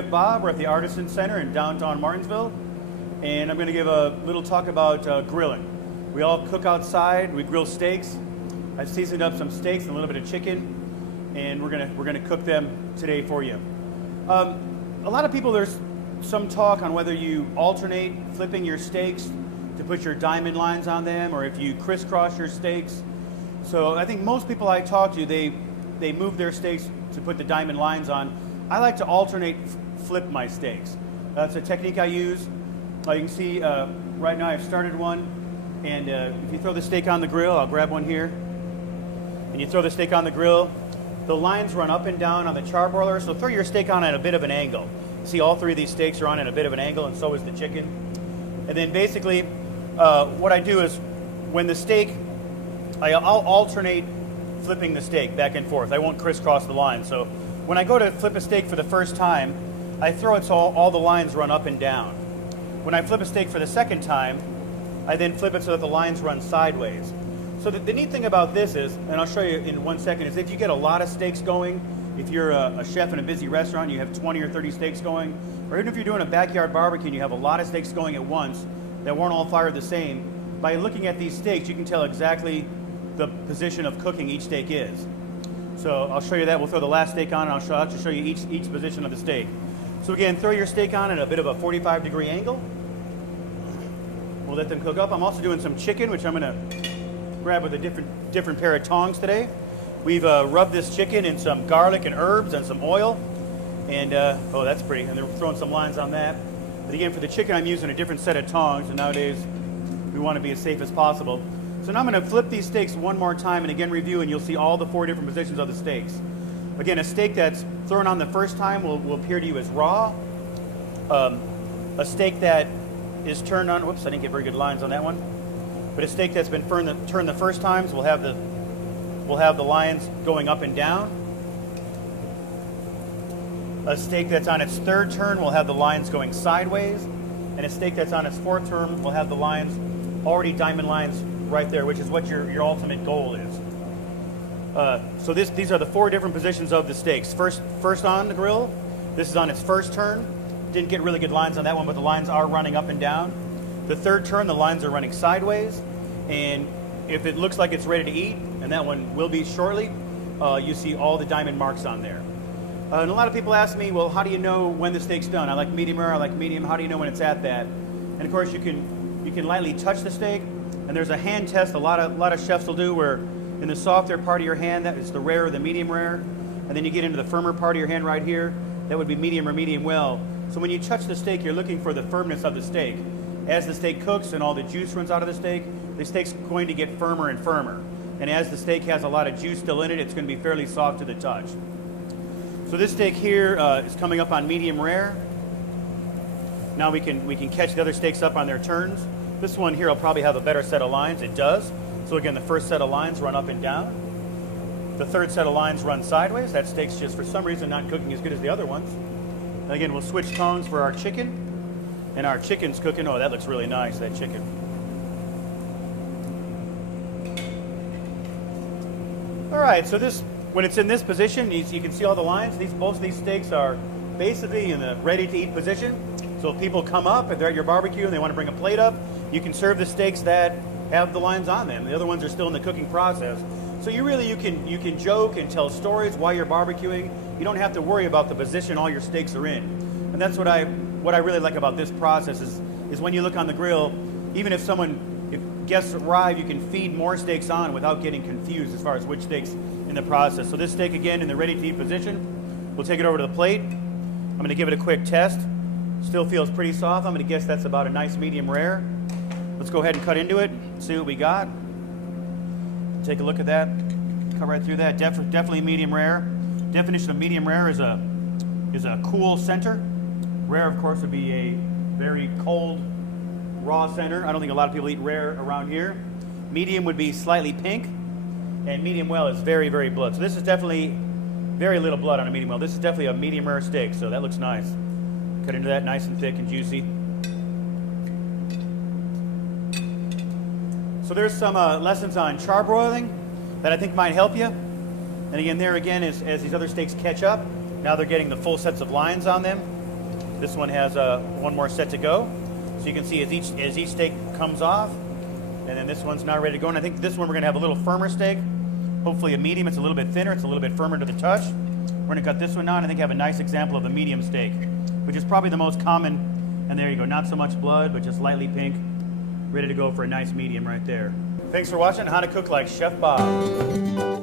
Chef Bob. We're at the Artisan Center in downtown Martinsville, and I'm going to give a little talk about grilling. We all cook outside. We grill steaks. I've seasoned up some steaks and a little bit of chicken, and we're gonna cook them today for you. A lot of people, there's some talk on whether you alternate flipping your steaks to put your diamond lines on them, or if you crisscross your steaks. So I think most people I talk to, they move their steaks to put the diamond lines on. I like to alternate flip my steaks. That's a technique I use. You can see right now I've started one, and if you throw the steak on the grill, I'll grab one here, and you throw the steak on the grill, the lines run up and down on the charbroiler, so throw your steak on at a bit of an angle. See, all three of these steaks are on at a bit of an angle, and so is the chicken. And then basically what I do is when the steak, I'll alternate flipping the steak back and forth. I won't crisscross the line. So when I go to flip a steak for the first time, I throw it so all the lines run up and down. When I flip a steak for the second time, I then flip it so that the lines run sideways. So the neat thing about this is, and I'll show you in 1 second, is if you get a lot of steaks going, if you're a chef in a busy restaurant, you have 20 or 30 steaks going, or even if you're doing a backyard barbecue and you have a lot of steaks going at once that weren't all fired the same, by looking at these steaks, you can tell exactly the position of cooking each steak is. So I'll show you that. We'll throw the last steak on, and I'll show you each position of the steak. So again, throw your steak on at a bit of a 45-degree angle. We'll let them cook up. I'm also doing some chicken, which I'm going to grab with a different pair of tongs today. We've rubbed this chicken in some garlic and herbs and some oil, and oh, that's pretty. And they're throwing some lines on that. But again, for the chicken, I'm using a different set of tongs, and nowadays we want to be as safe as possible. So now I'm going to flip these steaks one more time and again review, and you'll see all the 4 different positions of the steaks. Again, a steak that's thrown on the first time will appear to you as raw. A steak that is turned on, whoops, I didn't get very good lines on that one. But a steak that's been turned the first times will have the lines going up and down. A steak that's on its third turn will have the lines going sideways, and a steak that's on its fourth turn will have the lines already diamond lines right there, which is what your ultimate goal is. So these are the 4 different positions of the steaks. First on the grill, this is on its first turn. Didn't get really good lines on that one, but the lines are running up and down. The third turn, the lines are running sideways, and if it looks like it's ready to eat, and that one will be shortly, you see all the diamond marks on there. And a lot of people ask me, well, how do you know when the steak's done? I like medium rare, I like medium. How do you know when it's at that? And of course, you can lightly touch the steak, and there's a hand test a lot of chefs will do where in the softer part of your hand, that is the rare or the medium rare, and then you get into the firmer part of your hand right here, that would be medium or medium well. So when you touch the steak, you're looking for the firmness of the steak. As the steak cooks and all the juice runs out of the steak's going to get firmer and firmer. And as the steak has a lot of juice still in it, it's going to be fairly soft to the touch. So this steak here is coming up on medium rare. Now we can catch the other steaks up on their turns. This one here will probably have a better set of lines. It does. So again, the first set of lines run up and down. The third set of lines run sideways. That steak's just for some reason not cooking as good as the other ones. And again, we'll switch tongs for our chicken. And our chicken's cooking. Oh, that looks really nice, that chicken. All right, so when it's in this position, you can see all the lines. Both of these steaks are basically in a ready-to-eat position. So if people come up, if they're at your barbecue and they want to bring a plate up, you can serve the steaks that have the lines on them. The other ones are still in the cooking process. So you can joke and tell stories while you're barbecuing. You don't have to worry about the position all your steaks are in. And that's what I really like about this process is when you look on the grill, even if guests arrive, you can feed more steaks on without getting confused as far as which steaks in the process. So this steak, again, in the ready-to-eat position, we'll take it over to the plate. I'm going to give it a quick test. Still feels pretty soft. I'm going to guess that's about a nice medium rare. Let's go ahead and cut into it, see what we got. Take a look at that. Cut right through that. Definitely medium rare. Definition of medium rare is a cool center. Rare, of course, would be a very cold, raw center. I don't think a lot of people eat rare around here. Medium would be slightly pink, and medium well is very, very blood. So this is definitely very little blood on a medium well. This is definitely a medium rare steak, so that looks nice. Cut into that nice and thick and juicy. So there's some lessons on charbroiling that I think might help you. And again, as these other steaks catch up, now they're getting the full sets of lines on them. This one has one more set to go. So you can see as each steak comes off, and then this one's now ready to go. And I think this one we're gonna have a little firmer steak, hopefully a medium. It's a little bit thinner, it's a little bit firmer to the touch. We're gonna cut this one now, and I think I have a nice example of the medium steak, which is probably the most common. And there you go, not so much blood, but just lightly pink, ready to go for a nice medium right there. Thanks for watching How to Cook Like Chef Bob.